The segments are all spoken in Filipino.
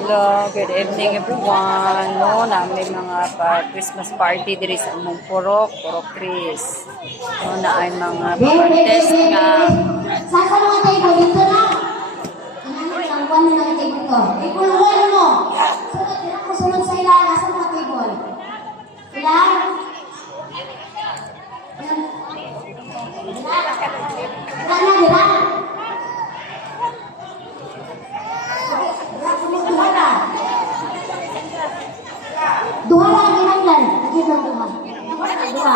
Hello, good evening everyone. No, na may mga Christmas party diri sa among Purok Chris. No, na ay mga test nga. Sasa mga tayo dito na? Ang lang buwan na ng table ko. Ipuluwan mo. Sunod, tira ko sunod sa ilan. Nasa mga table? Ilan? Ilan na, ilan? Duha lang ginaglan. Nakita mo duha. Duha.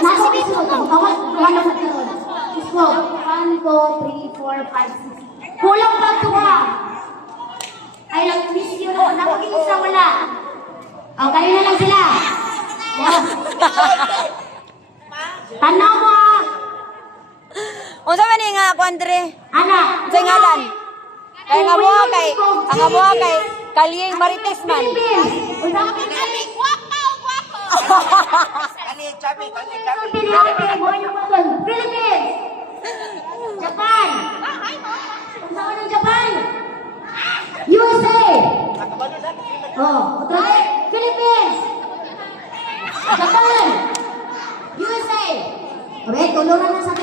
Nasa piso. Tawag duha na magkaroon. Piso. 1, 2, 3, 4, 5, 6. Kulang pa duha. Ay, nag-miss yun ako. Napagin isa wala. O, kayo na lang sila. Tanaw mo ah. Unsa man ni nga ako Andre? Ana. Sa ngalan. Kay nga mo kay ang amo kay Kalyeng Marites man. Philippines. Philippines. Japan. Saan ng Japan? USA. Oh, try. Philippines. Japan. USA. Okay, tuluran na sa